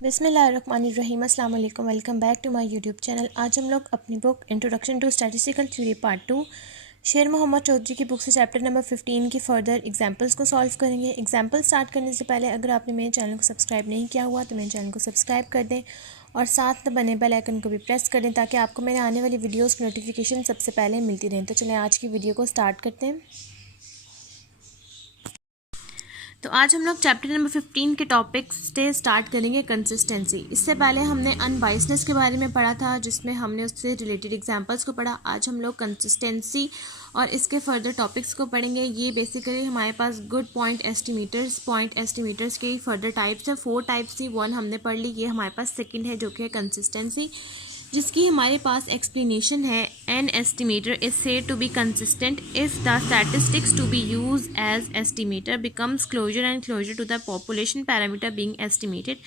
बिस्मिल्लाहिर्रहमानिर्रहीम अस्सलाम वालेकुम। Welcome back to my YouTube channel. आज हम लोग अपनी book introduction to statistical theory part 2 Sher Mohammad Chaudhary की बुक से चैप्टर नंबर 15 की फर्दर एग्जांपल्स को सॉल्व करेंगे। एग्जांपल स्टार्ट करने से पहले अगर आपने मेरे चैनल को सब्सक्राइब नहीं किया हुआ तो मेरे चैनल को सब्सक्राइब कर दें और साथ में बने बेल आइकन को भी प्रेस कर दें ताकि आपको मेरे आने वाली वीडियोज़ की नोटिफिकेशन सबसे पहले मिलती रहें। तो चलें आज की वीडियो को स्टार्ट करते हैं। तो आज हम लोग चैप्टर नंबर 15 के टॉपिक से स्टार्ट करेंगे कंसिस्टेंसी। इससे पहले हमने अनबाइसनेस के बारे में पढ़ा था जिसमें हमने उससे रिलेटेड एग्जांपल्स को पढ़ा। आज हम लोग कंसिस्टेंसी और इसके फर्दर टॉपिक्स को पढ़ेंगे। ये बेसिकली हमारे पास गुड पॉइंट एस्टिमेटर्स के फर्दर टाइप्स है। 4 टाइप्स थी, 1 हमने पढ़ ली। ये हमारे पास सेकेंड है जो कि है कंसिस्टेंसी, जिसकी हमारे पास एक्सप्लेनेशन है। An estimator is said to be consistent if the statistics to be use as estimator becomes closer and closer to the population parameter being estimated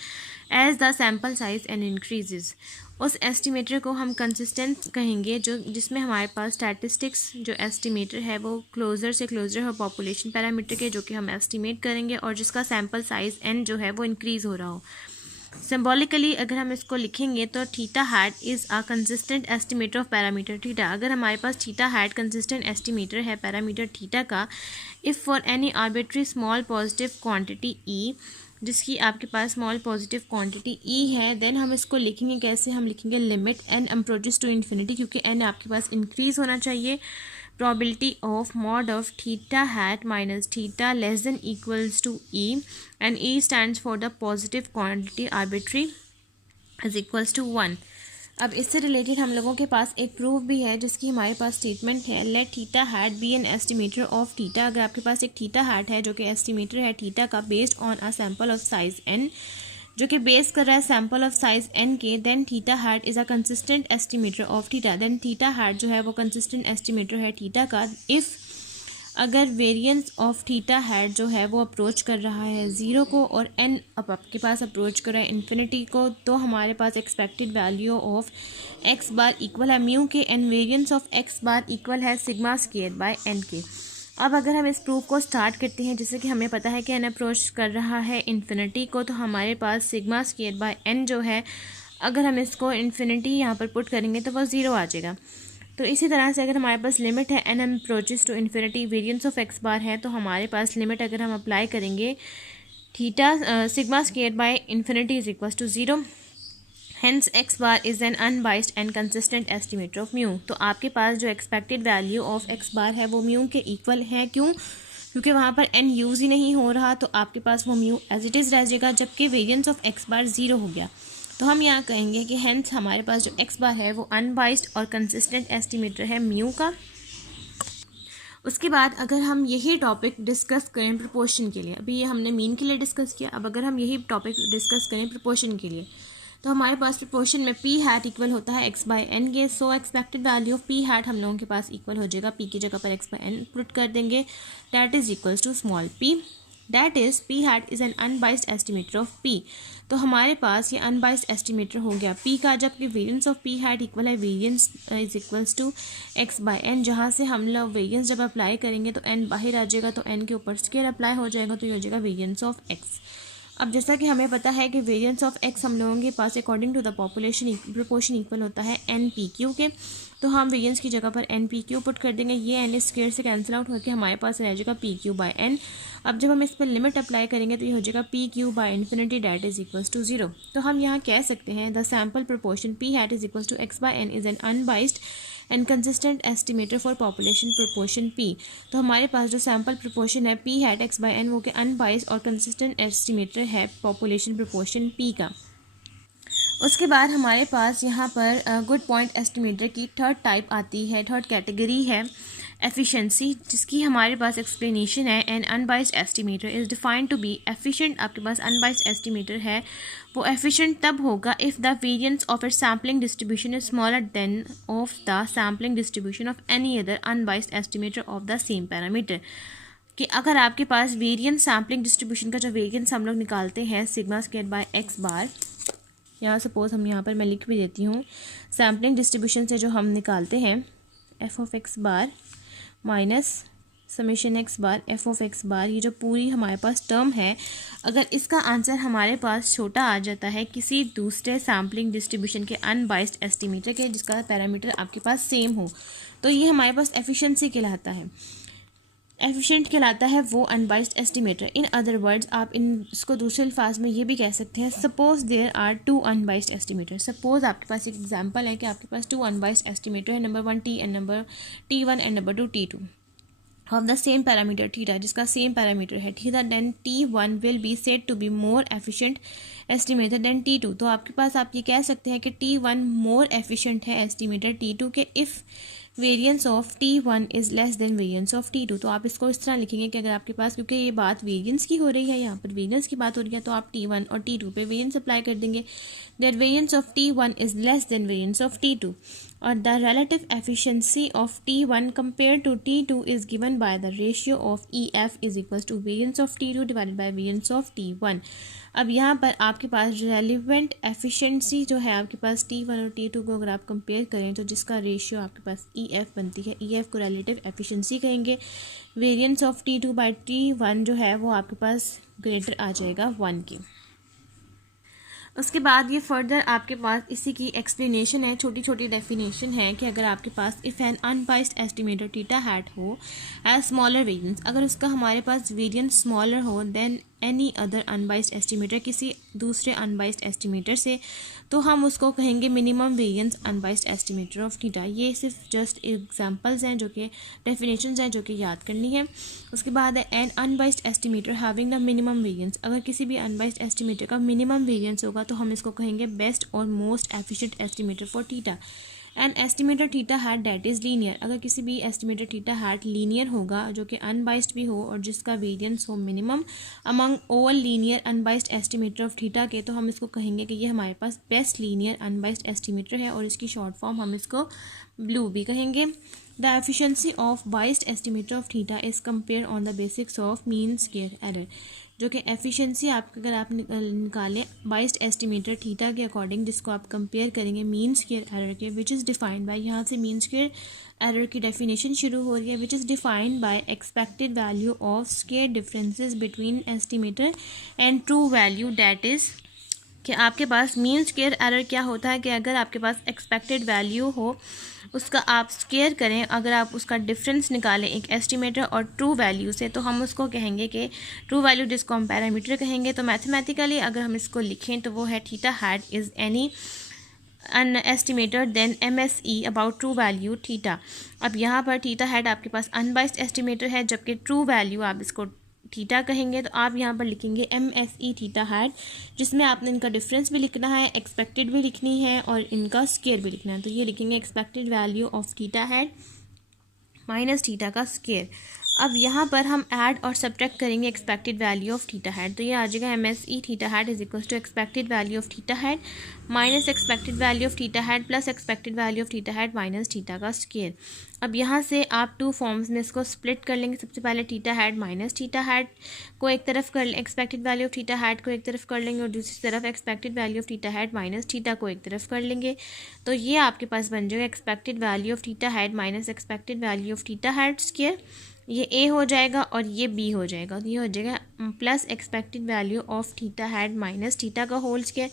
as the sample size and increases. उस estimator को हम consistent कहेंगे जो जिसमें हमारे पास statistics जो estimator है वो क्लोजर से क्लोजर हो पॉपुलेशन पैरामीटर के, जो कि हम एस्टिमेट करेंगे, और जिसका सैम्पल साइज एन जो है वो इंक्रीज़ हो रहा हो। सिम्बॉलिकली अगर हम इसको लिखेंगे तो theta hat is a consistent estimator of parameter theta. अगर हमारे पास थीटा हैट कंसिस्टेंट एस्टिमेटर है पैरामीटर थीटा का, if for any arbitrary small positive quantity e, जिसकी आपके पास स्मॉल पॉजिटिव क्वांटिटी ई है, देन हम इसको लिखेंगे कैसे? हम लिखेंगे limit n approaches to infinity, क्योंकि एन आपके पास इंक्रीज़ होना चाहिए। probability of mod of theta hat minus theta less than equals to E, and E stands for the positive quantity arbitrary is equals to 1। अब इससे related हम लोगों के पास एक प्रूफ भी है जिसकी हमारे पास स्टेटमेंट है, let theta hat be an estimator of theta. अगर आपके पास एक थीटा हैट है जो कि एस्टिमेटर है थीटा का based on a sample of size n, जो कि बेस कर रहा है सैम्पल ऑफ साइज एन के, then theta hat is a consistent estimator of theta. Then theta hat जो है वो कंसिस्टेंट एस्टिमेटर है थीटा का इफ़ अगर वेरिएंस ऑफ थीटा हैट जो है वो अप्रोच कर रहा है 0 को और एन अब आपके पास अप्रोच कर रहा है इन्फिनिटी को, तो हमारे पास expected value of x bar equal है म्यू के and variance of x bar equal है सिग्मा स्क्वायर बाय एन के। अब अगर हम इस प्रूफ को स्टार्ट करते हैं, जैसे कि हमें पता है कि एन अप्रोच कर रहा है इन्फिनिटी को, तो हमारे पास सिग्मा स्क्वायर बाय एन जो है, अगर हम इसको इन्फिनिटी यहाँ पर पुट करेंगे तो वो 0 आ जाएगा। तो इसी तरह से अगर हमारे पास लिमिट है n approaches to infinity variance of x bar है, तो हमारे पास लिमिट अगर हम अप्लाई करेंगे theta sigma square by infinity is equal to 0, hence x bar is an unbiased and consistent estimator of mu. तो आपके पास जो expected value of x bar है वो म्यू के इक्वल है। क्यों? क्योंकि वहाँ पर एन यूज़ ही नहीं हो रहा, तो आपके पास वो म्यू एज इट इज़ रह जाएगा, जबकि वेरिएंस ऑफ एक्स बार 0 हो गया। तो हम यहाँ कहेंगे कि हेंस हमारे पास जो एक्स बार है वो अनबाइस्ड और कंसिस्टेंट एस्टिमेटर है म्यू का। उसके बाद अगर हम यही टॉपिक डिस्कस करें प्रोपोर्शन के लिए, अभी ये हमने मीन के लिए डिस्कस किया, अब अगर हम यही टॉपिक डिस्कस करें प्रोपोर्शन के लिए, तो हमारे पास प्रोपोर्शन में पी हैट इक्वल होता है एक्स बाय एन के। सो expected value of p hat हम लोगों के पास इक्वल हो जाएगा, पी की जगह पर एक्स बाय एन पुट कर देंगे, that is equals to small p, that is p hat is an unbiased estimator of p. तो हमारे पास ये अनबाइस्ड एस्टिमेटर हो गया पी का, जबकि variance of p hat equal है variance is equals to x by n, जहाँ से हम लोग वेरिएंस जब अप्लाई करेंगे तो एन बाहर आ जाएगा, तो एन के ऊपर स्क्वायर अप्लाई हो जाएगा, तो ये हो जाएगा वेरिएंस ऑफ एक्स। अब जैसा कि हमें पता है कि वेरिएंस ऑफ एक्स हम लोगों के पास according to the population proportion equal होता है एन पी क्यू के, तो हम वेरिएंस की जगह पर एन पी क्यू पुट कर देंगे। ये एन स्क्वायर से कैंसिल आउट होकर हमारे पास रह जाएगा पी क्यू बाय एन। अब जब हम इस पर लिमिट अप्लाई करेंगे तो ये हो जाएगा p q by infinity that is equals to 0। तो हम यहाँ कह सकते हैं the sample proportion p hat is equals to x by n is an unbiased and consistent estimator for population proportion p. तो हमारे पास जो सैम्पल प्रोपोर्शन है p hat x by n वो के अनबाइस्ड और कंसिस्टेंट एस्टिमेटर है population proportion p का। उसके बाद हमारे पास यहाँ पर गुड पॉइंट एस्टिमेटर की थर्ड टाइप आती है, थर्ड कैटेगरी है एफिशिएंसी, जिसकी हमारे पास एक्सप्लेनेशन है। An unbiased estimator is defined to be efficient. आपके पास अनबाइस्ड एस्टिमेटर है वो एफिशिएंट तब होगा if the variance of its sampling distribution is smaller than of the sampling distribution of any other unbiased estimator of the same parameter. कि अगर आपके पास variance sampling distribution का जो वेरिएंस हम लोग निकालते हैं सिग्मा स्क्वायर बाय एक्स बार, यहाँ सपोज हम यहाँ पर मैं लिख भी देती हूँ, सैम्पलिंग डिस्ट्रीब्यूशन से जो हम निकालते हैं f of x bar minus summation x bar f of x bar, ये जो पूरी हमारे पास टर्म है, अगर इसका आंसर हमारे पास छोटा आ जाता है किसी दूसरे सैम्पलिंग डिस्ट्रीब्यूशन के अनबाइस्ड एस्टिमेटर के जिसका पैरामीटर आपके पास सेम हो, तो ये हमारे पास एफिशिएंसी कहलाता है। एफिशिएंट कहलाता है वो unbiased estimator. In other words आप इसको दूसरे अल्फाज में ये भी कह सकते हैं, suppose there are two unbiased estimator. Suppose आपके पास एक एग्जांपल है कि आपके पास टू अनबाइस्ड एस्टिमेटर है, number 1 T and number T1 and number 2 T2 of the same parameter theta, जिसका सेम पैरामीटर है theta, then T1 will be said to be more efficient estimator than T2। तो आपके पास आप ये कह सकते हैं कि T1 मोर एफिशिएंट है एस्टिमेटर T2 के if variance of T1 is less than variance of T2। तो आप इसको इस तरह लिखेंगे कि अगर आपके पास, क्योंकि ये बात वेरिएंस की हो रही है, यहाँ पर वेरिएंस की बात हो रही है, तो आप T1 और T2 पे वेरिएंस अप्लाई कर देंगे, that variance of T1 is less than variance of T2 और the relative efficiency of T1 compared to T2 is given by the ratio of EF is equals to variance of T2 divided by variance of T1। अब यहाँ पर आपके पास relevant efficiency जो है आपके पास T1 और T2 को अगर आप कंपेयर करें तो जिसका रेशियो आपके पास EF बनती है, EF को रिलेटिव एफिशिएंसी कहेंगे। Variance of T2 by T1 जो है वो आपके पास ग्रेटर आ जाएगा 1 की। उसके बाद ये फर्दर आपके पास इसी की एक्सप्लेनेशन है, छोटी छोटी डेफिनेशन है कि अगर आपके पास if an unbiased estimator theta hat हो एज स्मॉलर वेरिएंस, अगर उसका हमारे पास वेरिएंस स्मॉलर हो then any other unbiased estimator, किसी दूसरे अनबाइस्ड एस्टिमेटर से, तो हम उसको कहेंगे minimum variance unbiased estimator of theta. ये सिर्फ जस्ट एग्जांपल्स हैं जो कि डेफिनेशंस हैं जो कि याद करनी है। उसके बाद है an unbiased estimator having the minimum variance, अगर किसी भी अनबाइस्ड एस्टिमेटर का मिनिमम वेरिएंस होगा तो हम इसको कहेंगे बेस्ट और most efficient estimator for theta. An estimator theta hat that is linear, अगर किसी भी एस्टिमेटर थीटा हैट लीनियर होगा जो कि अनबाइस्ड भी हो और जिसका वेरिएंस हो minimum among all linear unbiased estimator of theta के, तो हम इसको कहेंगे कि ये हमारे पास बेस्ट लीनियर अनबाइस्ड एस्टिमेटर है और इसकी शॉर्ट फॉर्म हम इसको ब्लू भी कहेंगे। The efficiency of biased estimator of theta is compare on the basics of mean square error, जो कि एफिशिएंसी आप अगर आप निकालें बाइस्ड एस्टिमेटर थीटा के अकॉर्डिंग, जिसको आप कंपेयर करेंगे मीन स्क्वायर एरर के, विच इज़ डिफाइंड बाय, यहाँ से मीन स्क्वायर एरर की डेफिनेशन शुरू हो रही है, which is defined by expected value of square differences between estimator and true value, that is कि आपके पास मीन स्क्वायर एरर क्या होता है कि अगर आपके पास एक्सपेक्टेड वैल्यू हो उसका आप स्क्वायर करें, अगर आप उसका डिफरेंस निकालें एक एस्टिमेटर और ट्रू वैल्यू से, तो हम उसको कहेंगे कि ट्रू वैल्यू जिसको हम पैरामीटर कहेंगे। तो मैथमेटिकली अगर हम इसको लिखें तो वो है theta hat is any un estimator then MSE about true value theta. अब यहाँ पर थीटा हैट आपके पास अनबाइस्ड एस्टिमेटर है, जबकि ट्रू वैल्यू आप इसको थीटा कहेंगे, तो आप यहाँ पर लिखेंगे MSE थीटा हैट, जिसमें आपने इनका डिफरेंस भी लिखना है, एक्सपेक्टेड भी लिखनी है और इनका स्क्वायर भी लिखना है। तो ये लिखेंगे expected value of theta hat minus theta का स्क्वायर। अब यहाँ पर हम ऐड और सब्ट्रैक्ट करेंगे expected value of theta hat, तो ये आ जाएगा MSE theta hat is equal to expected value of theta hat minus expected value of theta hat plus expected value of theta hat minus theta का square. अब यहाँ से आप two forms में इसको स्प्लिट कर लेंगे। सबसे पहले theta hat minus theta hat को एक तरफ कर लें, expected value of theta hat को एक तरफ कर लेंगे और दूसरी तरफ expected value of theta hat minus theta को एक तरफ कर लेंगे। तो ये आपके पास बन जाएगा expected value of theta hat minus expected value of theta hat square, ये A हो जाएगा और ये B हो जाएगा, तो ये हो जाएगा plus expected value of theta hat minus theta का होल स्क्वायर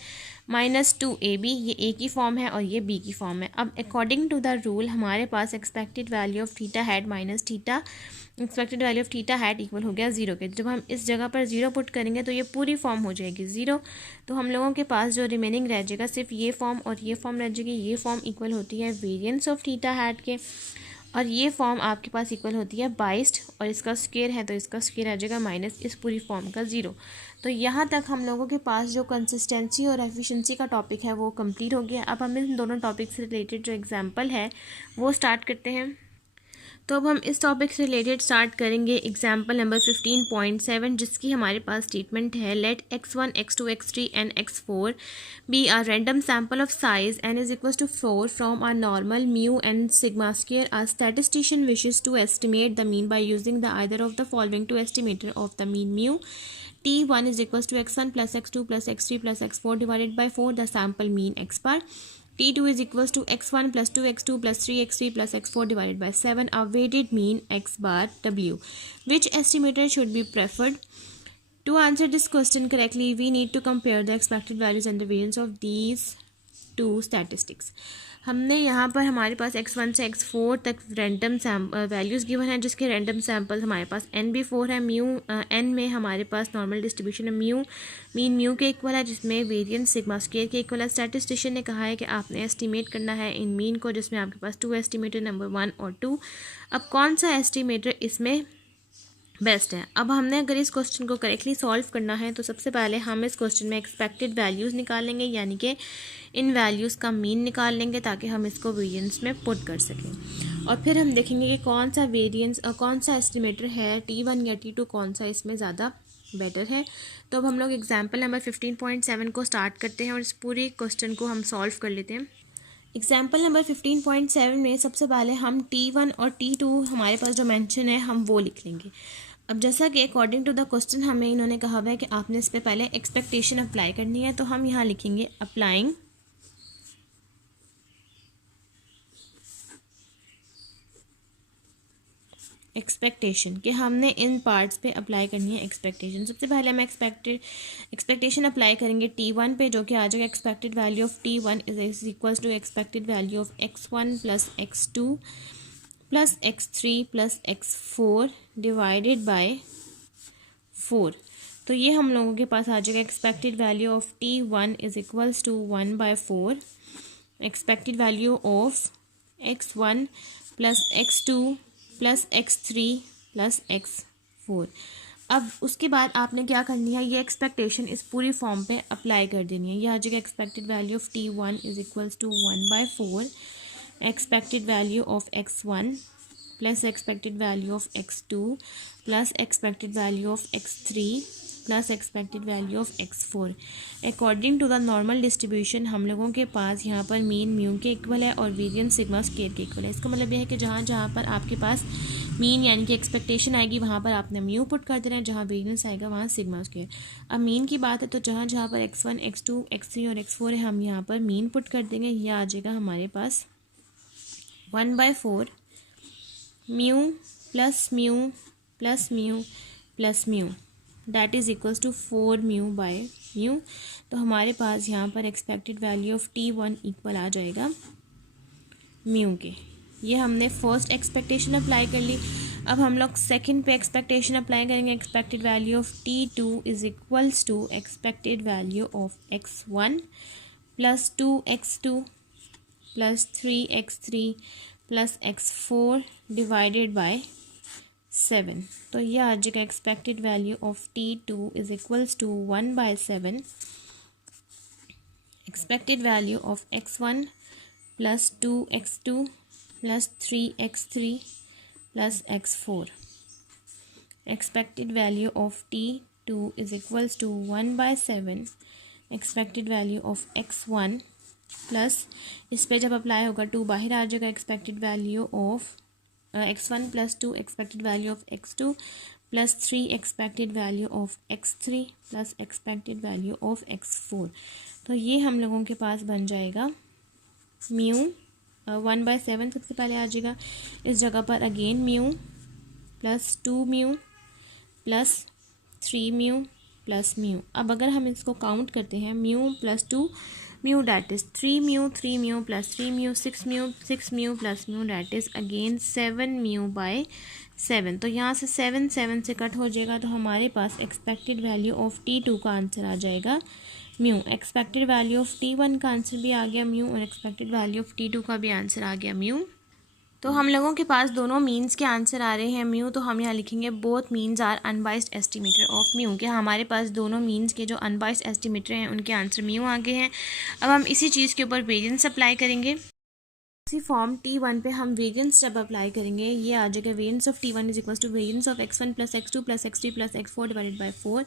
माइनस 2AB, ये A की फॉर्म है और ये B की फॉर्म है। अब अकॉर्डिंग टू द रूल हमारे पास expected value of theta hat minus theta expected value of theta hat equal हो गया 0 के। जब हम इस जगह पर 0 पुट करेंगे तो ये पूरी फॉर्म हो जाएगी 0, तो हम लोगों के पास जो रिमेनिंग रह जाएगा सिर्फ ये फॉर्म और ये फॉर्म रह जाएगी। ये फॉर्म इक्वल होती है वेरिएंस ऑफ थीटा हैट के और ये फॉर्म आपके पास इक्वल होती है बाइस्ड और इसका स्क्वायर है तो इसका स्क्वायर आ जाएगा माइनस इस पूरी फॉर्म का 0। तो यहाँ तक हम लोगों के पास जो कंसिस्टेंसी और एफिशिएंसी का टॉपिक है वो कंप्लीट हो गया। अब हम इन दोनों टॉपिक से रिलेटेड जो एग्जांपल है वो स्टार्ट करते हैं। तो अब हम इस टॉपिक से रिलेटेड स्टार्ट करेंगे एग्जाम्पल नंबर 15.7, जिसकी हमारे पास स्टेटमेंट है let x1 x2 x3 and x4 be are random sample of size n is equal to 4 from our normal mu and sigma square. Our statistician wishes to estimate the mean by using the either of the following two estimator of the mean mu. T1 is equals to x1 plus x2 plus x3 plus x4 divided by 4 the sample mean x bar T2 is equals to x1 plus 2x2 plus 3x3 plus x4 divided by 7. A weighted mean x bar w. Which estimator should be preferred? To answer this question correctly, we need to compare the expected values and the variance of these two statistics. हमने यहाँ पर हमारे पास x1 से x4 तक random values given है, जिसके random sample हमारे पास n भी 4 है. म्यू n में हमारे पास नॉर्मल डिस्ट्रीब्यूशन है. म्यू मीन म्यू के इक्वल है, जिसमें वेरिएंस सिग्मा स्क्वायर के इक्वल है. स्टैटिस्टिशियन ने कहा है कि आपने एस्टिमेट करना है इन मीन को, जिसमें आपके पास 2 एस्टिमेटर नंबर 1 और 2. अब कौन सा एस्टिमेटर इसमें बेस्ट है? अब हमने अगर इस क्वेश्चन को करेक्टली सॉल्व करना है तो सबसे पहले हम इस क्वेश्चन में एक्सपेक्टेड वैल्यूज़ निकालेंगे, यानी कि इन वैल्यूज़ का मीन निकाल लेंगे ताकि हम इसको वेरिएंस में पुट कर सकें. और फिर हम देखेंगे कि कौन सा वेरिएंस और कौन सा एस्टिमेटर है, T1 या T2, कौन सा इसमें ज़्यादा बेटर है. तो अब हम लोग एग्जाम्पल नंबर 15.7 को स्टार्ट करते हैं और इस पूरे क्वेश्चन को हम सॉल्व कर लेते हैं. एग्जाम्पल नंबर 15.7 में सबसे पहले हम T1 और T2 हमारे पास जो मेंशन है हम वो लिख लेंगे. अब जैसा कि अकॉर्डिंग टू द क्वेश्चन हमें इन्होंने कहा हुआ है कि आपने इस पर पहले एक्सपेक्टेशन अप्लाई करनी है, तो हम यहाँ लिखेंगे अप्लाइंग एक्सपेक्टेशन, कि हमने इन पार्ट्स पे अप्लाई करनी है एक्सपेक्टेशन. सबसे पहले हम एक्सपेक्टेशन अप्लाई करेंगे T1 पे, जो कि आ जाएगा expected value of T1 is equals to expected value of x1 plus x2 plus x3 plus x4 divided by 4. तो ये हम लोगों के पास आ जाएगा expected value of T1 is equals to 1/4 expected value of x1 plus x2 plus x3 plus x4. अब उसके बाद आपने क्या करनी है, ये एक्सपेक्टेशन इस पूरी फॉर्म पे अप्लाई कर देनी है. ये आ जाएगा expected value of T1 is equals to 1/4 expected value of x1 plus expected value of x2 plus expected value of x3 plus expected value of x4. According to the normal distribution हम लोगों के पास यहाँ पर mean mu के equal है और variance sigma square के equal है. इसका मतलब यह है कि जहाँ जहाँ पर आपके पास मीन यानी कि एक्सपेक्टेशन आएगी वहाँ पर आपने म्यू पुट कर देना है, जहाँ वेरिएंस आएगा वहाँ सिग्मा स्क्वायर. अब मीन की बात है तो जहाँ जहाँ पर x1 x2 x3 और x4 है हम यहाँ पर मीन पुट कर देंगे. यह आ जाएगा हमारे पास 1/4 mu plus mu plus mu plus mu that is equals to 4 mu by mu. तो हमारे पास यहाँ पर expected value of T1 equal आ जाएगा म्यू के. ये हमने फर्स्ट एक्सपेक्टेशन अप्लाई कर ली. अब हम लोग सेकंड पे एक्सपेक्टेशन अप्लाई करेंगे. Expected value of T2 is equals to expected value of x1 plus 2x2 plus 3x3 plus x4 divided by 7. तो यह आ जाएगा expected value of T2 is equals to 1/7 expected value of x1 plus 2x2 plus 3x3 plus x4. Expected value of T2 is equals to 1/7 expected value of x1 plus इस पे जब apply होगा 2 बाहर आ जाएगा. Expected value of x1 plus 2 expected value of x2 plus 3 expected value of x3 plus expected value of x4. तो ये हम लोगों के पास बन जाएगा म्यू 1/7 सबसे पहले आ जाएगा. इस जगह पर again mu plus 2 mu plus 3 mu plus mu. अब अगर हम इसको काउंट करते हैं mu plus 2 mu that is 3 mu plus 3 mu 6 mu plus mu that is again 7 mu by 7. तो यहाँ से 7 से कट हो जाएगा. तो हमारे पास एक्सपेक्टेड वैल्यू ऑफ T2 का आंसर आ जाएगा mu. Expected value of T1 का आंसर भी आ गया म्यू और एक्सपेक्टेड वैल्यू ऑफ T2 का भी आंसर आ गया म्यू. तो हम लोगों के पास दोनों मीन्स के आंसर आ रहे हैं म्यू. तो हम यहाँ लिखेंगे both means are unbiased estimator of mu, कि हमारे पास दोनों मीन्स के जो अनबाइस्ड एस्टिमेटर हैं उनके आंसर म्यू आ गए हैं. अब हम इसी चीज़ के ऊपर वेरिएंस अप्लाई करेंगे. इसी फॉर्म T1 पे हम वेरिएंस जब अप्लाई करेंगे ये आ जाएगा variance of T1 is equal to variance of x1 plus x2 plus x3 plus x4 divided by 4.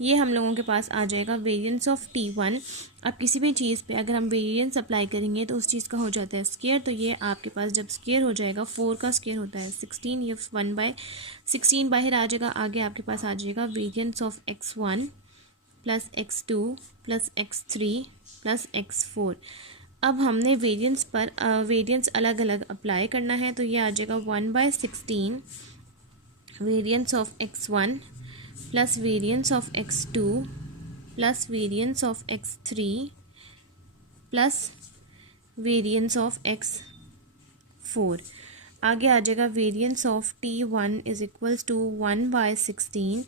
ये हम लोगों के पास आ जाएगा वेरिएंस ऑफ T1. अब किसी भी चीज़ पे अगर हम वेरिएंस अप्लाई करेंगे तो उस चीज़ का हो जाता है स्क्वायर. तो ये आपके पास जब स्क्वायर हो जाएगा 4 का स्क्वायर होता है 16, ये 1/16 बाहर आ जाएगा. आगे आपके पास आ जाएगा variance of x1 plus x2 plus x3 plus x4. अब हमने वेरिएंस अलग अलग अप्लाई करना है, तो ये आ जाएगा 1/16 variance of x1 plus variance of x2 plus variance of x3 plus variance of x4। आगे आ जाएगा variance of t1 is equals to 1/16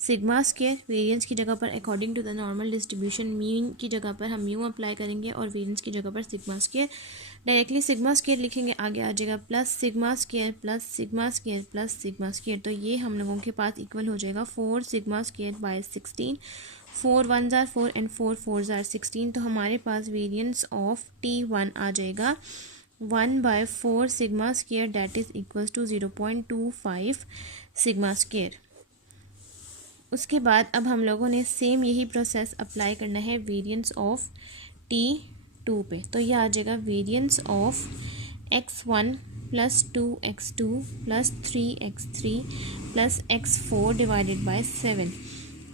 sigma square. Variance की जगह पर according to the normal distribution mean की जगह पर हम म्यू अप्लाई करेंगे और वेरिएंस की जगह पर sigma square. Directly sigma square लिखेंगे, आगे आ जाएगा plus sigma square plus sigma square plus sigma square. तो ये हम लोगों के पास इक्वल हो जाएगा 4 sigma square bye 16। 4 1s are 4 and 4 4s are 16। तो हमारे पास वेरिएंस ऑफ t1 आ जाएगा 1/4 sigma square that is equals to 0.25 sigma square. उसके बाद अब हम लोगों ने सेम यही प्रोसेस अप्लाई करना है वेरिएंस ऑफ t2 पे। तो ये आ जाएगा variance of x1 plus 2x2 plus 3x3 plus x4 divided by 7।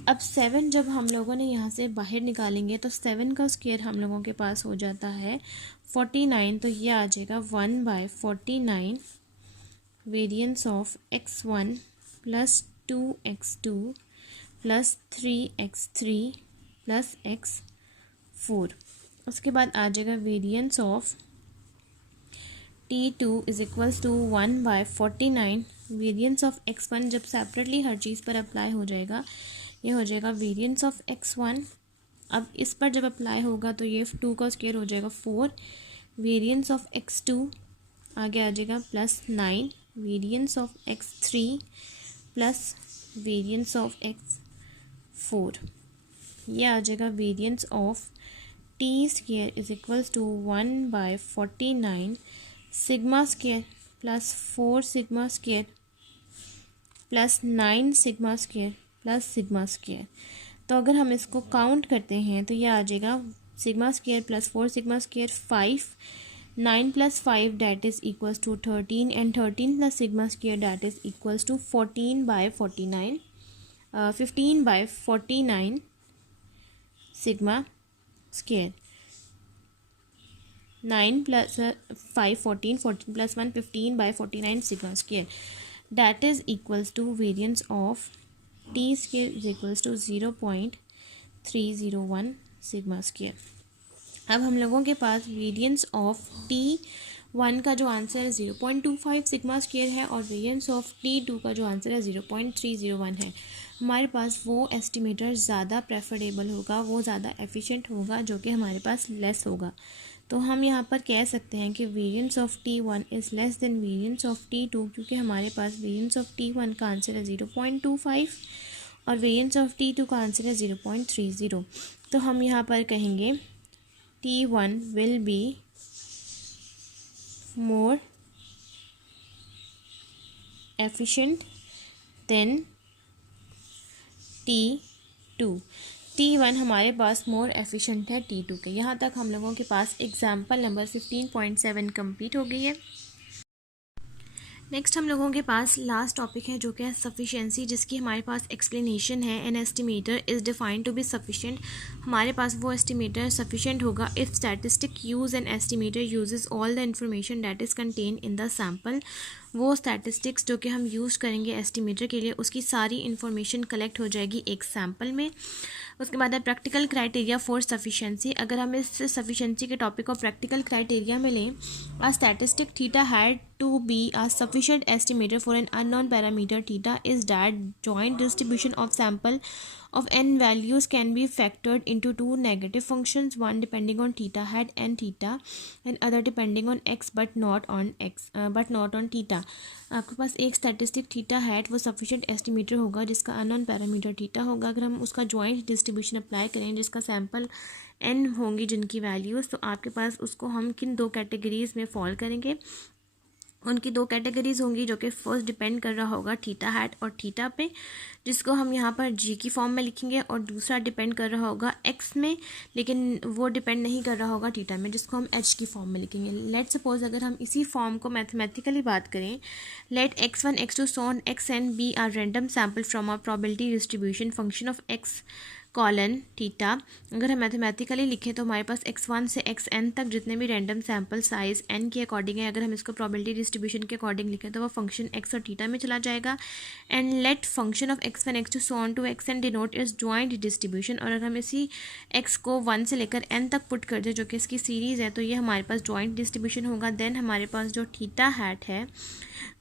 अब 7 जब हम लोगों ने यहाँ से बाहर निकालेंगे तो 7 का स्क्वायर हम लोगों के पास हो जाता है 49। तो ये आ जाएगा 1/49 variance of x1 plus 2x2 plus 3x3 plus x4। उसके बाद आ जाएगा variance of t2 is equals to 1/49 variance of x1। जब सेपरेटली हर चीज़ पर अप्लाई हो जाएगा, ये हो जाएगा वेरिएंस ऑफ x1। अब इस पर जब अप्लाई होगा तो ये 2 का स्क्वायर हो जाएगा 4 वेरिएंस ऑफ x2। आगे आ जाएगा plus 9 variance of x3 plus variance of x4। ये आ जाएगा variance of t square is equals to 1/49 sigma square plus 4 sigma square plus 9 sigma square plus sigma square. तो अगर हम इसको काउंट करते हैं तो ये आ जाएगा sigma square plus 4 sigma square 5, 9 plus 5 that is equals to 13 and 13 plus sigma square that is equals to 15/49 sigma square. 9 plus 5 14, 14 plus 1 15/49 sigma square that is equals to variance of t square is equals to 0.301 sigma square. अब हम लोगों के पास variance of t1 का जो answer है 0.25 sigma square है और variance of t2 का जो आंसर है 0.301 है। हमारे पास वो एस्टिमेटर ज़्यादा प्रेफरेबल होगा, वो ज़्यादा एफिशिएंट होगा जो कि हमारे पास लेस होगा। तो हम यहाँ पर कह सकते हैं कि variance of t1 is less than variance of t2 क्योंकि हमारे पास वेरिएंस ऑफ t1 का आंसर है 0.25 और वेरिएंस ऑफ t2 का आंसर है 0.30। तो हम यहाँ पर कहेंगे t1 will B more efficient then t2। t1 हमारे पास मोर एफिशिएंट है t2 के। यहाँ तक हम लोगों के पास एग्जाम्पल नंबर 15.7 कंप्लीट हो गई है। नेक्स्ट हम लोगों के पास लास्ट टॉपिक है जो कि है सफिशिएंसी, जिसकी हमारे पास एक्सप्लेनेशन है। An estimator is defined to be sufficient. हमारे पास वो एस्टिमेटर सफिशिएंट होगा if statistic use an estimator uses all the information that is contain in the sample. वो स्टैटिस्टिक्स जो कि हम यूज़ करेंगे एस्टिमेटर के लिए उसकी सारी इन्फॉर्मेशन कलेक्ट हो जाएगी एक सैम्पल में। उसके बाद है प्रैक्टिकल क्राइटेरिया फॉर सफिशिएंसी। अगर हम इस सफिशिएंसी के टॉपिक को प्रैक्टिकल क्राइटेरिया में लें, a statistic theta had to be a sufficient estimator for an unknown parameter theta is that joint distribution of sample of n values can be factored into two negative functions, one depending on theta hat and theta and other depending on x but not on theta। आपके पास एक statistic theta hat वो sufficient estimator होगा जिसका unknown parameter theta होगा। अगर हम उसका जॉइंट डिस्ट्रीब्यूशन अप्लाई करें जिसका सैम्पल n होंगी जिनकी वैल्यूज़, तो आपके पास उसको हम किन दो कैटेगरीज़ में फॉल करेंगे। उनकी दो कैटेगरीज़ होंगी जो कि फर्स्ट डिपेंड कर रहा होगा थीटा हैट और थीटा पे, जिसको हम यहाँ पर जी की फॉर्म में लिखेंगे, और दूसरा डिपेंड कर रहा होगा एक्स में लेकिन वो डिपेंड नहीं कर रहा होगा थीटा में, जिसको हम एच की फॉर्म में लिखेंगे। लेट सपोज अगर हम इसी फॉर्म को मैथमेटिकली बात करें, let x1 x2 so on xn be are random sample from a probability distribution function of x colon theta. अगर हम मैथमेटिकली लिखें तो हमारे पास x1 से xn तक जितने भी रैंडम सैम्पल साइज n के अकॉर्डिंग है, अगर हम इसको प्रोबेबिलिटी डिस्ट्रीब्यूशन के अकॉर्डिंग लिखें तो वो फंक्शन x और थीटा में चला जाएगा। And let function of x1 x2 so on to xn denote is joint distribution. और अगर हम इसी x को 1 से लेकर n तक पुट कर दें जो कि इसकी सीरीज़ है, तो ये हमारे पास जॉइंट डिस्ट्रीब्यूशन होगा। देन हमारे पास जो थीटा हैट है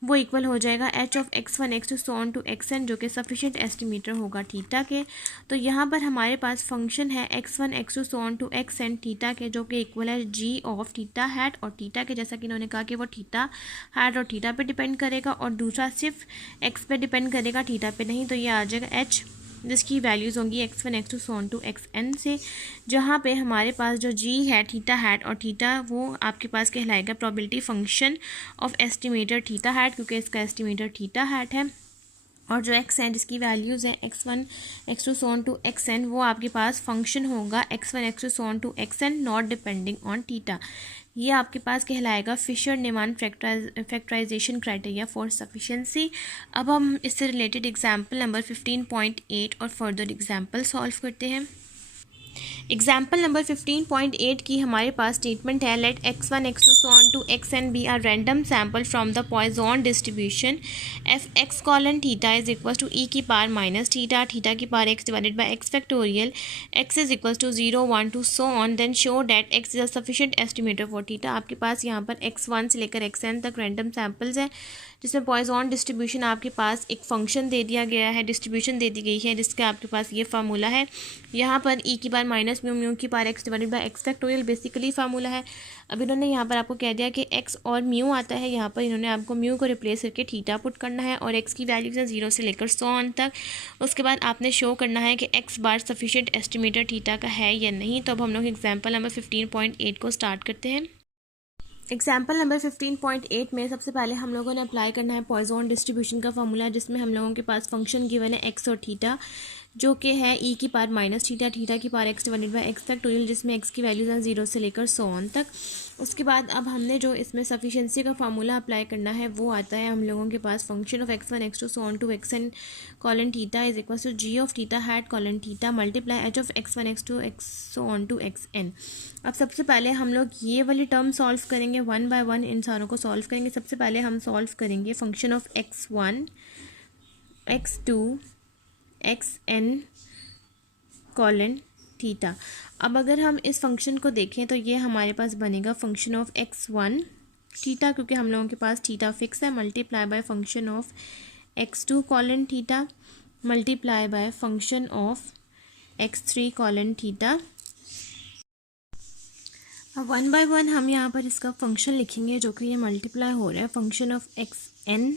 वो इक्वल हो जाएगा h of x1 x2 so on to xn, जो कि सफिशिएंट एस्टिमेटर होगा थीटा के। तो यहाँ पर हमारे पास फंक्शन है x1 x2 so on to xn theta के, जो कि इक्वल है g ऑफ थीटा हैट और थीटा के, जैसा कि इन्होंने कहा कि वो थीटा हैट और थीटा पे डिपेंड करेगा और दूसरा सिर्फ x पे डिपेंड करेगा, थीटा पे नहीं। तो ये आ जाएगा h जिसकी वैल्यूज़ होंगी x1 x2 so on to xn से, जहाँ पे हमारे पास जो g है थीटा हैट और थीटा वो आपके पास कहलाएगा probability function of estimator theta hat, क्योंकि इसका एस्टिमेटर थीटा हैट है। और जो x है जिसकी वैल्यूज़ है x1 x2 so on to xn, वो आपके पास फंक्शन होगा x1 x2 so on to xn not depending on theta. ये आपके पास कहलाएगा Fisher Neyman factorization criteria for sufficiency. अब हम इससे रिलेटेड एग्जांपल नंबर 15.8 और फर्दर एग्जांपल सॉल्व करते हैं। एग्जाम्पल नंबर 15.8 की हमारे पास स्टेटमेंट है, let x1 x2 so on to xn be are random sample from the Poisson distribution f x colon theta is equal to e की power minus theta, theta की power x divided by x factorial, x is equal to 0 1 2 so on, then show that x is a sufficient estimator for theta. आपके पास यहाँ पर x1 से लेकर xn तक random samples हैं, जिसमें पॉइजन डिस्ट्रीब्यूशन आपके पास एक फंक्शन दे दिया गया है, डिस्ट्रीब्यूशन दे दी गई है, जिसका आपके पास ये फार्मूला है। यहाँ पर ई की बार माइनस म्यू, म्यू की बार x divided by x factorial basically formula है। अब इन्होंने यहाँ पर आपको कह दिया कि एक्स और म्यू आता है, यहाँ पर इन्होंने आपको म्यू को रिप्लेस करके थीटा पुट करना है और एक्स की वैल्यूज़ है 0 से लेकर 100 ऑन तक। उसके बाद आपने शो करना है कि x bar sufficient estimator theta का है या नहीं। तो अब हम लोग एग्जाम्पल नंबर 15.8 को स्टार्ट करते हैं। एग्जाम्पल नंबर 15.8 में सबसे पहले हम लोगों ने अप्लाई करना है पॉइजन डिस्ट्रीब्यूशन का फॉर्मूला, जिसमें हम लोगों के पास फंक्शन गिवन है एक्स और थीटा, जो कि है ई की पावर माइनस थीटा, थीटा की power x divided by x factorial, जिसमें एक्स की वैल्यूज़ हैं 0 से लेकर 100 ऑन तक। उसके बाद अब हमने जो इसमें सफिशिएंसी का फार्मूला अप्लाई करना है वो आता है हम लोगों के पास function of x1 x2 so on to xn colon theta is equal to g of theta hat colon theta multiply h of x1 x2 so on to xn। अब सबसे पहले हम लोग ये वाली टर्म सॉल्व करेंगे, वन बाय वन इन सारों को सॉल्व करेंगे। सबसे पहले हम सॉल्व करेंगे function of x1 x2 xn colon theta. अब अगर हम इस फंक्शन को देखें तो ये हमारे पास बनेगा फंक्शन ऑफ x1 थीटा, क्योंकि हम लोगों के पास थीटा फिक्स है, multiply by function of x2 colon theta multiply by function of x3 colon theta. अब वन बाय वन हम यहाँ पर इसका फंक्शन लिखेंगे, जो कि ये मल्टीप्लाई हो रहा है फंक्शन ऑफ xn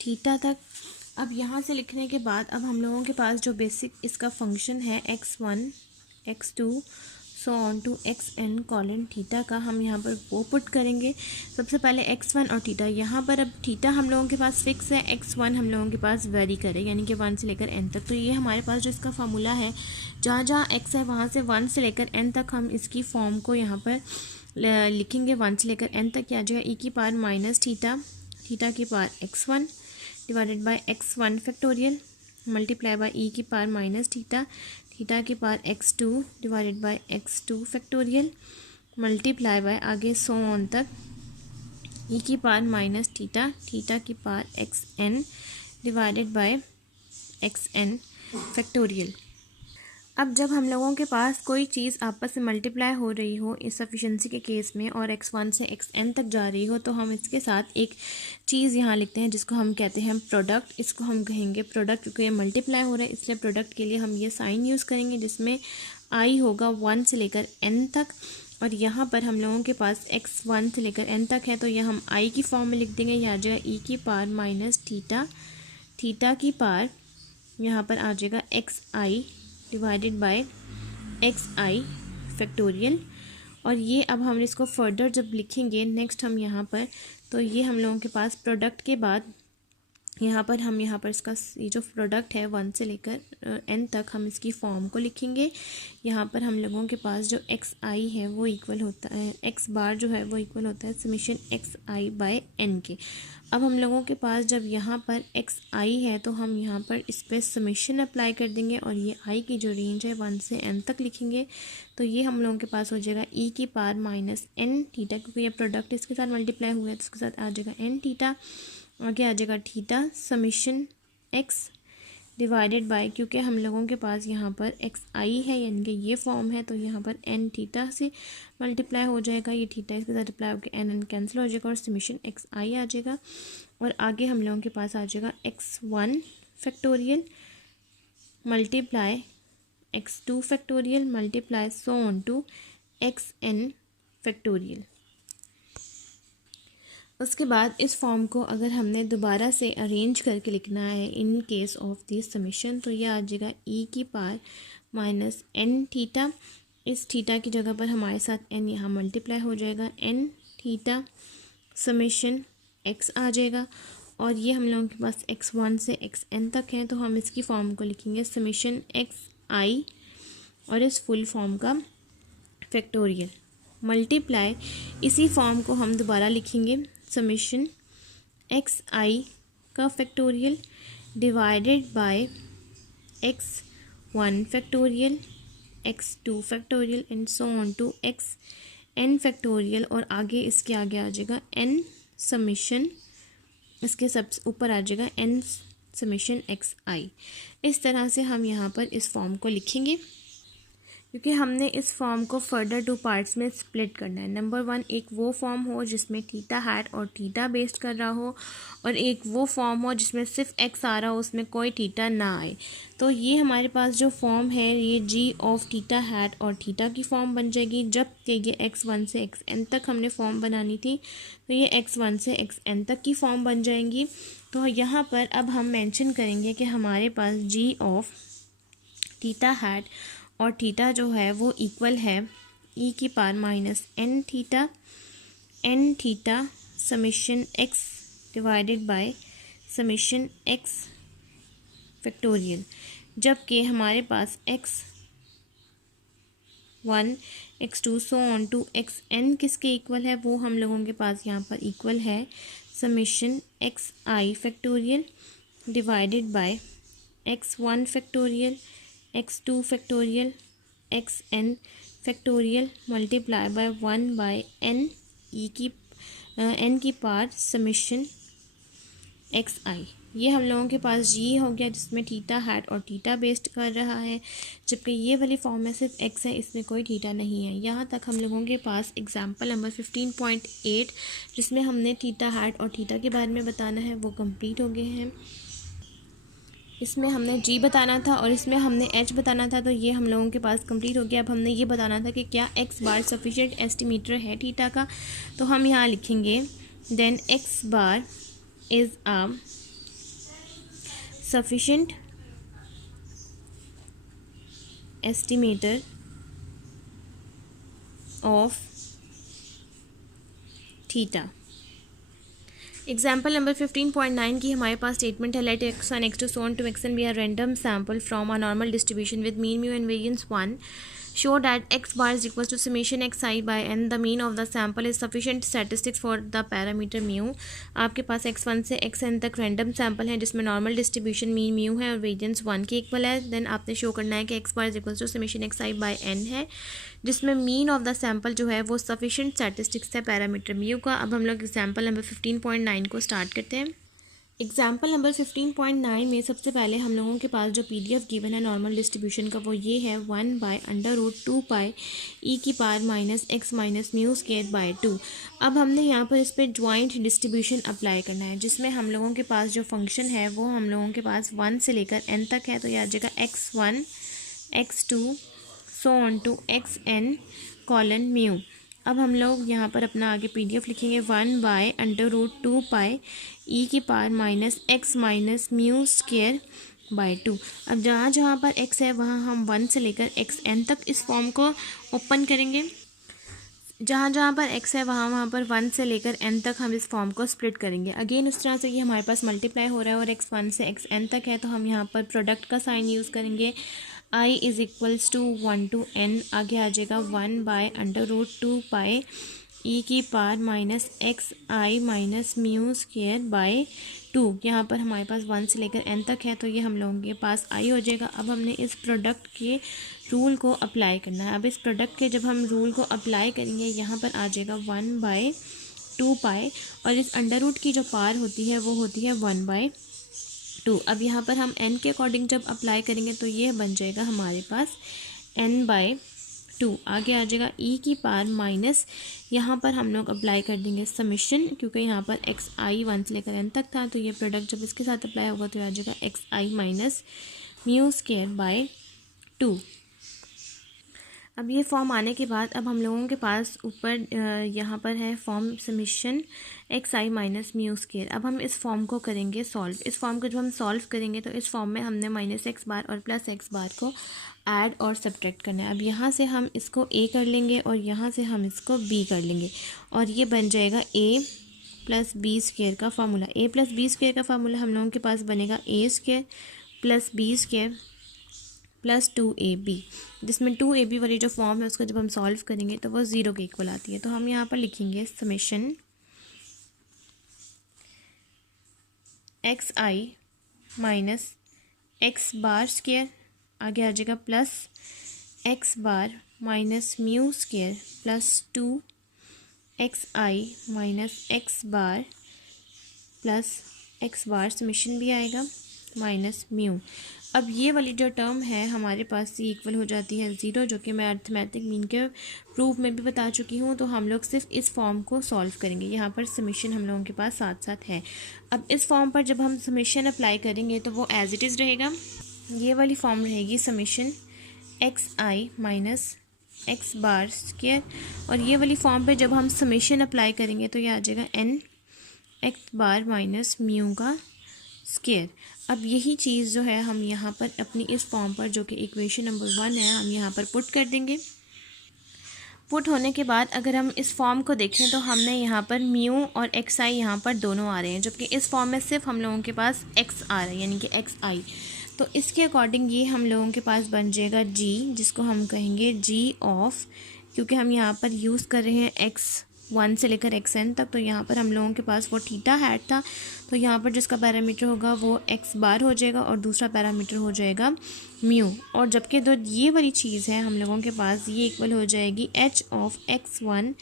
थीटा तक। अब यहाँ से लिखने के बाद अब हम लोगों के पास जो बेसिक इसका फंक्शन है x1 x2 so on to xn colon theta का, हम यहाँ पर वो पुट करेंगे। सबसे पहले x1 और थीटा, यहाँ पर अब थीटा हम लोगों के पास फिक्स है, x1 हम लोगों के पास वेरी करे यानी कि 1 से लेकर n तक। तो ये हमारे पास जो इसका फार्मूला है, जहाँ जहाँ x है वहाँ से 1 से लेकर n तक हम इसकी फॉर्म को यहाँ पर लिखेंगे। 1 से लेकर n तक क्या आ जाएगा, ई की पावर माइनस थीटा, थीटा की power x1 divided by x1 factorial multiply by e की पावर माइनस थीटा, थीटा की power x2 divided by x2 factorial multiply by आगे 100 ऑन तक ई की पावर माइनस थीटा, थीटा की power xn divided by xn factorial. अब जब हम लोगों के पास कोई चीज़ आपस में मल्टीप्लाई हो रही हो इस सफिशिएंसी के केस में और x1 से xn तक जा रही हो, तो हम इसके साथ एक चीज़ यहाँ लिखते हैं जिसको हम कहते हैं प्रोडक्ट। इसको हम कहेंगे प्रोडक्ट, क्योंकि ये मल्टीप्लाई हो रहा है इसलिए प्रोडक्ट के लिए हम ये साइन यूज़ करेंगे, जिसमें i होगा 1 से लेकर n तक और यहाँ पर हम लोगों के पास x1 से लेकर n तक है, तो यह हम i की फॉर्म में लिख देंगे। यहाँ आ जाएगा ई की पावर माइनस थीटा, थीटा की पावर यहाँ पर आ जाएगा xi divided by xi factorial. और ये अब हम इसको फर्दर जब लिखेंगे नेक्स्ट हम यहाँ पर, तो ये हम लोगों के पास प्रोडक्ट के बाद यहाँ पर इसका ये जो प्रोडक्ट है 1 से लेकर n तक हम इसकी फॉर्म को लिखेंगे। यहाँ पर हम लोगों के पास जो एक्स आई है वो इक्वल होता है, एक्स बार जो है वो इक्वल होता है समीशन एक्स आई बाय n के। अब हम लोगों के पास जब यहाँ पर एक्स आई है तो हम यहाँ पर इस पर समीशन अप्लाई कर देंगे और ये आई की जो रेंज है 1 से n तक लिखेंगे। तो ये हम लोगों के पास हो जाएगा e की पावर माइनस n थीटा, क्योंकि ये प्रोडक्ट इसके साथ मल्टीप्लाई हुआ है तो इसके साथ आ जाएगा n थीटा, आगे आ जाएगा theta summation x divided bye, क्योंकि हम लोगों के पास यहाँ पर एक्स आई है यानी कि ये फॉर्म है तो यहाँ पर एन थीटा से मल्टीप्लाई हो जाएगा, ये थीटा इसके साथ अप्लाई होकर एन कैंसिल हो जाएगा और समीशन एक्स आई आ जाएगा। और आगे हम लोगों के पास आ जाएगा x one factorial multiply x two factorial multiply so on to x n factorial. उसके बाद इस फॉर्म को अगर हमने दोबारा से अरेंज करके लिखना है in case of this summation तो यह आ जाएगा e की पावर माइनस एन थीटा, इस थीटा की जगह पर हमारे साथ n यहाँ मल्टीप्लाई हो जाएगा, n थीटा समीशन x आ जाएगा। और ये हम लोगों के पास x1 से xn तक है तो हम इसकी फॉर्म को लिखेंगे समीशन एक्स आई और इस फुल फॉर्म का फैक्टोरियल मल्टीप्लाई, इसी फॉर्म को हम दोबारा लिखेंगे समीशन एक्स आई का factorial divided by x one factorial x two factorial and so on to x n factorial. और आगे इसके आगे आ जाएगा एन समीशन, इसके सब ऊपर आ जाएगा एन समीशन एक्स आई। इस तरह से हम यहाँ पर इस फॉर्म को लिखेंगे, क्योंकि हमने इस फॉर्म को फर्दर 2 पार्ट्स में स्प्लिट करना है। नंबर 1 एक वो फॉर्म हो जिसमें थीटा हैट और थीटा बेस्ड कर रहा हो, और एक वो फॉर्म हो जिसमें सिर्फ एक्स आ रहा हो, उसमें कोई थीटा ना आए। तो ये हमारे पास जो फॉर्म है ये जी ऑफ थीटा हैट और थीटा की फॉर्म बन जाएगी। जब कि ये x1 से xn तक हमने फॉर्म बनानी थी तो ये x1 से xn तक की फॉर्म बन जाएंगी। तो यहाँ पर अब हम मेंशन करेंगे कि हमारे पास जी ऑफ थीटा हैट और थीटा जो है वो इक्वल है e की power minus n theta summation x divided by summation x factorial, जबकि हमारे पास x1 x2 so on to xn किसके इक्वल है, वो हम लोगों के पास यहाँ पर इक्वल है summation x i factorial divided by x1 factorial x2 factorial xn factorial multiply by 1 by n की पावर समीशन एक्स आई। ये हम लोगों के पास जी हो गया जिसमें थीटा हैट और थीटा बेस्ड कर रहा है, जबकि ये वाली फॉर्म में सिर्फ एक्स है, इसमें कोई थीटा नहीं है। यहाँ तक हम लोगों के पास एग्जांपल नंबर 15.8 जिसमें हमने थीटा हैट और थीटा के बारे में बताना है वो कंप्लीट हो गए हैं। इसमें हमने जी बताना था और इसमें हमने एच बताना था, तो ये हम लोगों के पास कंप्लीट हो गया। अब हमने ये बताना था कि क्या एक्स बार सफिशिएंट एस्टिमेटर है थीटा का, तो हम यहाँ लिखेंगे then x bar is a sufficient estimator of theta. Example number 15.9 की हमारे पास स्टेटमेंट है let x1 x2 so on to xn be a random sample from a normal distribution with mean mu and variance 1. Show that x bar is equal to summation xi by n. The mean of the sample is sufficient statistics for the parameter mu. आपके पास x1 से xn तक random sample है जिसमें normal distribution mean mu है और variance 1 के equal है। Then आपने शो करना है कि x bar is equal to summation xi by n है, जिसमें मीन ऑफ द सैम्पल जो है वो सफिशिएंट स्टैटिस्टिक्स है पैरामीटर म्यू का। अब हम लोग एग्जाम्पल नंबर 15.9 को स्टार्ट करते हैं। एग्जाम्पल नंबर 15.9 में सबसे पहले हम लोगों के पास जो PDF गिवन है नॉर्मल डिस्ट्रीब्यूशन का वो ये है 1/√2 पाई e की power minus x minus mu square by 2। अब हमने यहाँ पर इस पर ज्वाइंट डिस्ट्रीब्यूशन अप्लाई करना है, जिसमें हम लोगों के पास जो फंक्शन है वो हम लोगों के पास 1 से लेकर n तक है, तो यह आ जाएगा x1 x2 so on to xn colon mu. अब हम लोग यहाँ पर अपना आगे PDF लिखेंगे 1/√2 पाई e की power minus x minus mu square by 2। अब जहाँ जहाँ पर x है वहाँ हम 1 से लेकर xn तक इस फॉर्म को ओपन करेंगे। जहाँ जहाँ पर x है वहाँ वहाँ पर 1 से लेकर n तक हम इस फॉर्म को स्प्लिट करेंगे। अगेन उस तरह से ये हमारे पास मल्टीप्लाई हो रहा है और x 1 से x n तक है, तो हम यहाँ पर प्रोडक्ट का साइन यूज़ करेंगे। I is equals to 1 to n, आगे आ जाएगा 1/√2 ई की power minus x i minus mu square by 2। यहाँ पर हमारे पास 1 से लेकर n तक है, तो ये हम लोगों के पास i हो जाएगा। अब हमने इस प्रोडक्ट के रूल को अप्लाई करना है। अब इस प्रोडक्ट के जब हम रूल को अप्लाई करेंगे, यहाँ पर आ जाएगा 1/2 और इस अंडर रूट की जो पावर होती है वो होती है 1/2। अब यहाँ पर हम n के अकॉर्डिंग जब अप्लाई करेंगे तो ये बन जाएगा हमारे पास n/2। आगे आ जाएगा e की पावर माइनस, यहाँ पर हम लोग अप्लाई कर देंगे समेशन, क्योंकि यहाँ पर एक्स आई 1 से लेकर n तक था, तो ये प्रोडक्ट जब इसके साथ अप्लाई होगा तो आ जाएगा x i minus mu square by 2। अब ये फॉर्म आने के बाद अब हम लोगों के पास ऊपर यहाँ पर है form summation x i minus mu square. अब हम इस फॉर्म को करेंगे सॉल्व। इस फॉर्म को जब हम सॉल्व करेंगे तो इस फॉर्म में हमने माइनस एक्स बार और प्लस एक्स बार को ऐड और सब्ट्रैक्ट करना है। अब यहाँ से हम इसको a कर लेंगे और यहाँ से हम इसको b कर लेंगे और ये बन जाएगा a प्लस बी स्क्वायर का फार्मूला। a प्लस बी स्क्वायर का फार्मूला हम लोगों के पास बनेगा a square plus b square plus 2ab, जिसमें 2ab वाली जो फॉर्म है उसको जब हम सॉल्व करेंगे तो वो 0 के इक्वल आती है। तो हम यहाँ पर लिखेंगे summation x i minus x bar square, आगे आ जाएगा plus x bar minus mu square plus 2 xi minus x bar plus x bar summation भी आएगा माइनस म्यू। अब ये वाली जो टर्म है हमारे पास ये इक्वल हो जाती है 0, जो कि मैं अर्थमेटिक मीन के प्रूफ में भी बता चुकी हूँ। तो हम लोग सिर्फ इस फॉर्म को सॉल्व करेंगे। यहाँ पर समेशन हम लोगों के पास साथ साथ है। अब इस फॉर्म पर जब हम समेशन अप्लाई करेंगे तो वो एज इट इज़ रहेगा, ये वाली फॉर्म रहेगी summation x i minus x bar square, और ये वाली फॉर्म पे जब हम समेशन अप्लाई करेंगे तो ये आ जाएगा n x bar minus mu का स्क्वायर। अब यही चीज़ जो है हम यहाँ पर अपनी इस फॉर्म पर, जो कि इक्वेशन नंबर 1 है, हम यहाँ पर पुट कर देंगे। पुट होने के बाद अगर हम इस फॉर्म को देखें तो हमने यहाँ पर म्यू और एक्स आई यहाँ पर दोनों आ रहे हैं, जबकि इस फॉर्म में सिर्फ हम लोगों के पास एक्स आ रहा है, यानी कि एक्स आई। तो इसके अकॉर्डिंग ये हम लोगों के पास बन जाएगा जी, जिसको हम कहेंगे जी ऑफ, क्योंकि हम यहाँ पर यूज़ कर रहे हैं एक्स 1 से लेकर एक्स एन तक, तो यहाँ पर हम लोगों के पास वो थीटा हैट था, तो यहाँ पर जिसका पैरामीटर होगा वो एक्स बार हो जाएगा और दूसरा पैरामीटर हो जाएगा म्यू। और जबकि जो ये वाली चीज़ है हम लोगों के पास ये इक्वल हो जाएगी h of x1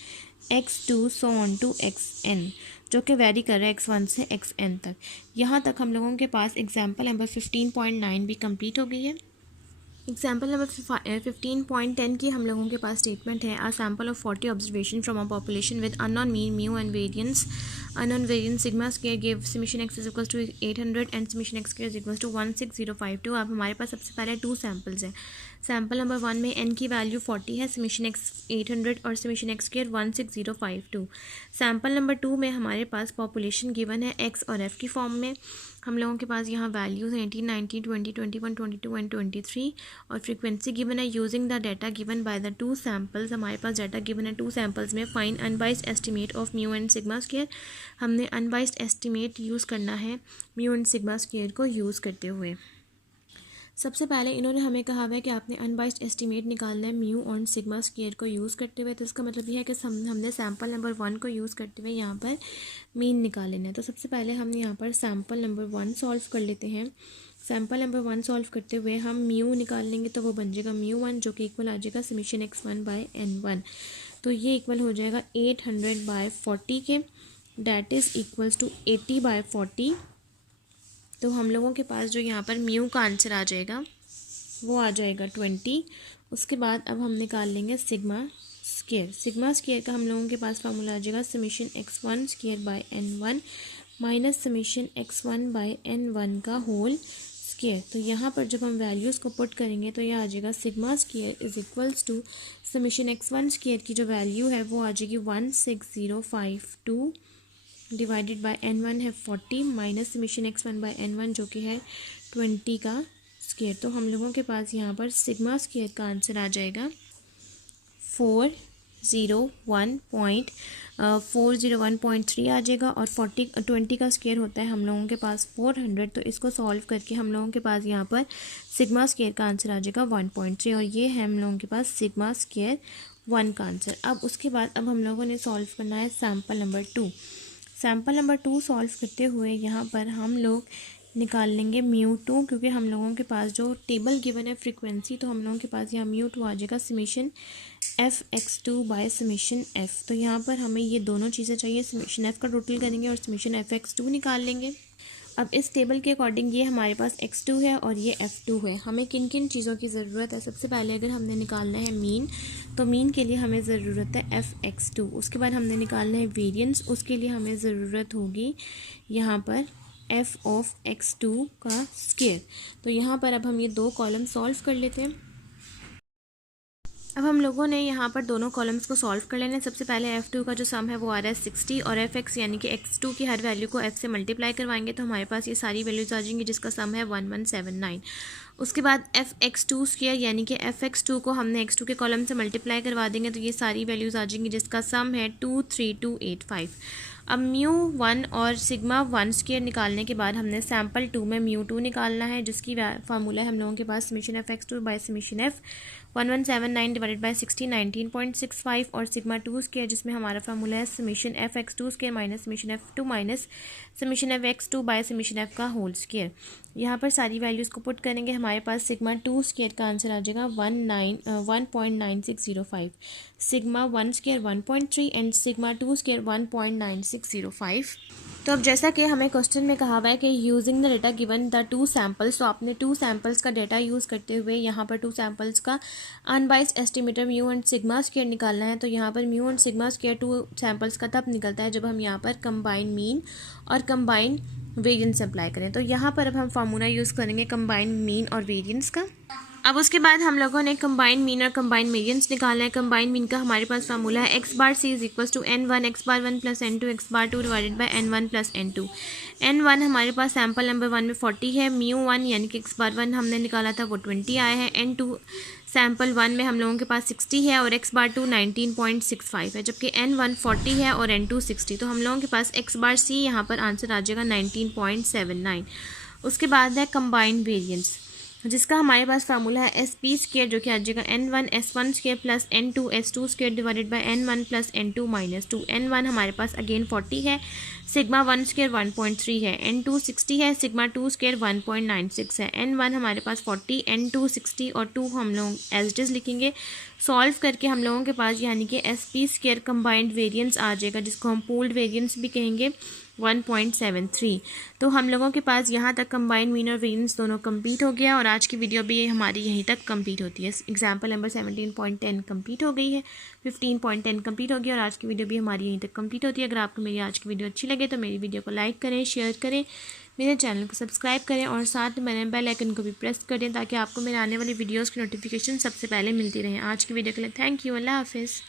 x2 so on to xn, जो कि वेरी कर रहा है x1 से xn तक। यहाँ तक हम लोगों के पास एग्जाम्पल नंबर 15.9 भी कंप्लीट हो गई है। एग्जाम्पल नंबर 15.10 की हम लोगों के पास स्टेटमेंट है, a sample of 40 observation from a population with unknown mean mu and variance unknown variance sigma square gave summation x is equals to 800 and summation x square is equals to 16052। अब हमारे पास सबसे पहले 2 samples हैं। Sample number 1 में n की value 40 है, summation x 800 और summation x square 16052। Sample number 2 में हमारे पास पॉपुलेशन गिवन है x और f की फॉर्म में। हम लोगों के पास यहाँ वैल्यूज़ 18, 19, 20, 21, 22 एंड 23 और फ्रीक्वेंसी गिवन है। Using the data given by the 2 samples, हमारे पास डाटा गिवन है 2 सैम्पल्स में। Find unbiased estimate of mu and sigma square. हमने अनबाइस्ड एस्टिमेट यूज़ करना है म्यू एंड सिग्मा स्क्वायर को यूज़ करते हुए। सबसे पहले इन्होंने हमें कहा हुआ है कि आपने अनबाइस्ड एस्टिमेट निकालना है म्यू और सिग्मा स्क्वायर को यूज़ करते हुए। तो इसका मतलब यह है कि हमने सैम्पल नंबर 1 को यूज़ करते हुए यहाँ पर मीन निकाल लेना है। तो सबसे पहले हम यहाँ पर सैम्पल नंबर 1 सॉल्व कर लेते हैं। सैम्पल नंबर 1 सॉल्व करते हुए हम म्यू निकाल लेंगे, तो वो बन जाएगा म्यू1, जो कि इक्वल आ जाएगा समेशन x1 बाय n1। तो ये इक्वल हो जाएगा 800/40 के, डैट इज़ इक्वल्स टू 80/40। तो हम लोगों के पास जो यहाँ पर म्यू का आंसर आ जाएगा वो आ जाएगा 20। उसके बाद अब हम निकाल लेंगे सिग्मा स्क्वायर। सिग्मा स्क्वायर का हम लोगों के पास फार्मूला आ जाएगा summation x1 square by n1 minus summation x1 by n1 का होल स्क्वायर। तो यहाँ पर जब हम वैल्यूज़ को पुट करेंगे तो यह आ जाएगा sigma square is equals to summation x1 square की जो वैल्यू है वो आ जाएगी 16052 डिवाइडेड बाय n1 है 40 minus summation x1 by n1 जो कि है 20 का स्क्वायर। तो हम लोगों के पास यहाँ पर सिग्मा स्क्वायर का आंसर आ जाएगा 4 401.3 आ जाएगा। और 20 का स्क्वायर होता है हम लोगों के पास 400, तो इसको सॉल्व करके हम लोगों के पास यहाँ पर सिग्मा स्क्वायर का आंसर आ जाएगा 1.3, और ये है हम लोगों के पास सिग्मा स्क्वायर 1 का आंसर। अब उसके बाद अब हम लोगों ने सॉल्व करना है sample number 2। Sample number 2 solve करते हुए यहाँ पर हम लोग निकाल लेंगे μ2, क्योंकि हम लोगों के पास जो टेबल गिवन है फ्रीक्वेंसी, तो हम लोगों के पास यहाँ μ2 आ जाएगा summation f(x2) by summation f। तो यहाँ पर हमें ये दोनों चीज़ें चाहिए, समेशन f का टोटल करेंगे और समेशन f(x2) निकाल लेंगे। अब इस टेबल के अकॉर्डिंग ये हमारे पास x2 है और ये f2 है। हमें किन किन चीज़ों की ज़रूरत है? सबसे पहले अगर हमने निकालना है मीन, तो मीन के लिए हमें ज़रूरत है f(x2). उसके बाद हमने निकालना है वेरिएंस, उसके लिए हमें ज़रूरत होगी यहाँ पर f(x2) का स्क्वायर। तो यहाँ पर अब हम ये दो कॉलम सॉल्व कर लेते हैं। अब हम लोगों ने यहाँ पर दोनों कॉलम्स को सॉल्व कर लेना है। सबसे पहले f2 का जो सम है वो आ रहा है 60, और fx यानी कि x2 की हर वैल्यू को f से मल्टीप्लाई करवाएंगे तो हमारे पास ये सारी वैल्यूज आ जाएंगी, जिसका सम है 1179। उसके बाद f(x2) स्क्वायर यानी कि f(x2) को हमने x2 के कॉलम से मल्टीप्लाई करवा देंगे तो ये सारी वैल्यूज़ आ जाएंगी, जिसका सम है 23285। अब μ1 और सिग्मा 1 स्क्वायर निकालने के बाद हमने सैम्पल 2 में μ2 निकालना है, जिसकी फार्मूला है हम लोगों के पास summation f(x2) by summation f 1179 divided by 60 19.65, और सिग्मा 2 स्क्वायर जिसमें हमारा फार्मूला है summation f(x2) square minus summation f2 minus summation f(x2) by summation f का होल स्क्वायर। यहाँ पर सारी वैल्यूज़ को पुट करेंगे, हमारे पास सिग्मा 2 स्क्वायर का आंसर आ जाएगा 1.9605, sigma 1 square 1.3 and sigma 2 square 1.9605। तो अब जैसा कि हमें क्वेश्चन में कहा हुआ है कि using the data given the 2 samples, तो आपने 2 सैम्पल्स का डेटा यूज़ करते हुए यहाँ पर 2 सैम्पल्स का unbiased estimator mu and sigma square निकालना है। तो यहाँ पर mu and sigma square 2 samples का तब निकलता है जब हम यहाँ पर कंबाइन मीन और कंबाइन वेरिएंस अप्लाई करें। तो यहाँ पर अब हम फार्मूला यूज़ करेंगे कंबाइन मीन और वेरिएंस का। अब उसके बाद हम लोगों ने कंबाइन मीन और कंबाइन वेरिएंस निकालना है। कंबाइन मीन का हमारे पास फार्मूला है x bar c is equal to n1 x bar 1 plus n2 x bar 2 divided by n1 plus n2। n1 हमारे पास सैम्पल नंबर 1 में 40 है, μ1 यानी कि x बार 1 हमने निकाला था वो 20 आया है, n2 सैम्पल 1 में हम लोगों के पास 60 है और x बार 2 19.65 है, जबकि n1 40 है और n2 60। तो हम लोगों के पास x बार c यहाँ पर आंसर आ जाएगा 19.79। उसके बाद है कंबाइंड वेरिएंस, जिसका हमारे पास फार्मूला है एस पी स्क्वायर, जो कि आ जाएगा n1 s1 square plus n2 s2 square divided by n1 plus n2 minus 2। n1 हमारे पास अगेन 40 है, सिग्मा 1 स्क्वायर 1.3 है, n2 60 है, सिग्मा 2 स्क्वायर 1.96 है। n1 हमारे पास 40, n2 60 और 2 हम लोग एज इट इज़ लिखेंगे। सॉल्व करके हम लोगों के पास यानी कि s p square combined variance आ जाएगा, जिसको हम पूल्ड वेरिएंस भी कहेंगे 1.73। तो हम लोगों के पास यहाँ तक कंबाइंड मीन और वेरिएंस दोनों कंप्लीट हो गया, और आज की वीडियो भी हमारी यहीं तक कंप्लीट होती है। एग्जाम्पल नंबर 17.10 कंप्लीट हो गई है, 15.10 कंप्लीट हो गया, और आज की वीडियो भी हमारी यहीं तक कंप्लीट होती है। अगर आपको मेरी आज की वीडियो अच्छी लगे तो मेरी वीडियो को लाइक करें, शेयर करें, मेरे चैनल को सब्सक्राइब करें और साथ में बेल आइकन को भी प्रेस कर दें, ताकि आपको मेरे आने वाली वीडियोज़ की नोटिफिकेशन सबसे पहले मिलती रहे। आज की वीडियो के लिए थैंक यू, अल्लाह हाफिज़।